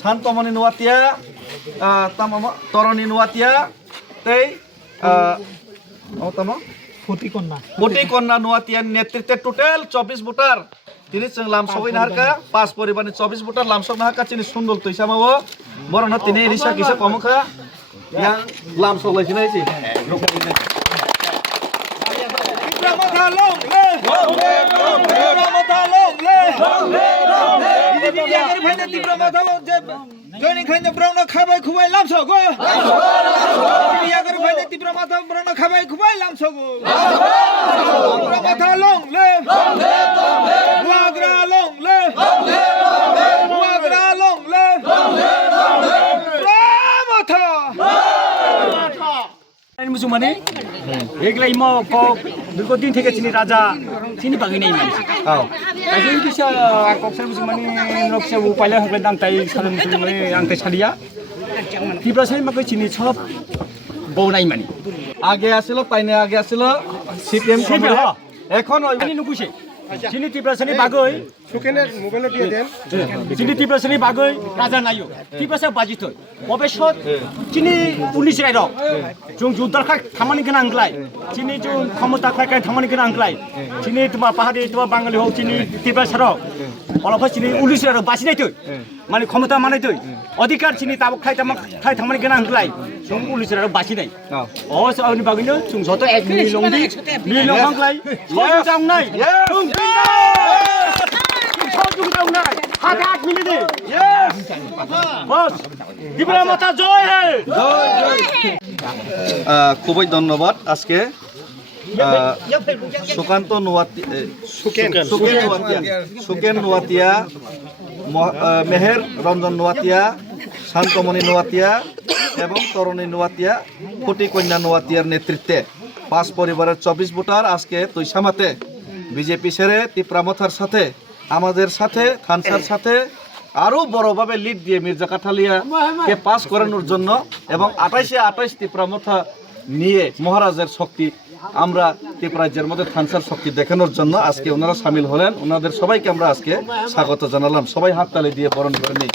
শান্তমণি নোয়াতিয়া তরণী নোয়াতিয়া তৈ ফটিকন্যা নোয়াতিয়ার নেতৃত্বে total 24 voter তিনি লামসগৈ নাহারকা 5 পরিবারनि 24 ভোটার লামসগ নাহারকা তিনি সুন্দর তৈসামাবো বরনা তিনি রিসা কিসা কমখা yang লামসগ লাইছিনা এসি Joining kind of brown kabai kubai lamsogo. Yagar bhai tibra mata brown kabai kubai lamsogo. Mata long le. Wagra long le. Wagra long le. Ramata. मुसलमाने एकलाई म दुर्गो दिन থেকে চিনি রাজা চিনি বাগি নাই মানছি তাই কিছু কক্সের মুসলমানে লোকসে উপাইলে হবে দাম তাই সাধারণ মুসলমানে আংতে ছাড়িয়া তিব্রাসাই মাকে চিনি সব বউ নাই মানি আগে আসিল তাইনে আগে আসিল সিপিএম এখন আমি নুকুছে চিনি তিব্রাসানি বাগৈ সুকেনের মোবাইল দিয়ে দেন চিনি তিব্রাসানি বাগৈ রাজা নাইও তিব্রাসা বাজিত অবশ্যই চিনি পুলিশ রাইর जों जुद्धार खामानि गोनां आंग्लाय चिनि जों क्षमता खाय खामानि गोनां आंग्लाय चिनि तुमा पाहाड़ी तुमा बांगाली हो चिनि तिब्रासार अलफा चिनि पुलिस राइर बासिनाय तै माने क्षमता मानाय तै अधिकार चिनि ताब खाय खामानि गोनां आंग्लाय जों पुलिस राइर बासिनाय अ सावनि बागैनो जों जत एक मिलं आंग्लाय सय जांनाय जों हाथ मिले बस तिब्रा माता जय हे খুবই ধন্যবাদ আজকে সুকান্ত সুকেন নোয়াতিয়া মেহের রঞ্জন নোয়াতিয়া শান্তমণি নোয়াতিয়া এবং তরণী নোয়াতিয়া ফটিকন্যা নোয়াতিয়ার নেতৃত্বে 5 পরিবারের 24 ভোটার আজকে তৈসামাতে বিজেপি ছেড়ে তিপ্রামথার সাথে আমাদের সাথে খানসার সাথে আরো বড়ভাবে লিড দিয়ে মির্জা কাঠালিয়াকে পাস করানোর জন্য এবং 28 তিপ্রামথা নিয়ে মহারাজের শক্তি আমরা ত্রিপুরাজ্যের মধ্যে খানসার শক্তি দেখানোর জন্য আজকে ওনারা সামিল হলেন ওনাদের সবাইকে আমরা আজকে স্বাগত জানালাম সবাই হাততালি দিয়ে বরণ করে নিই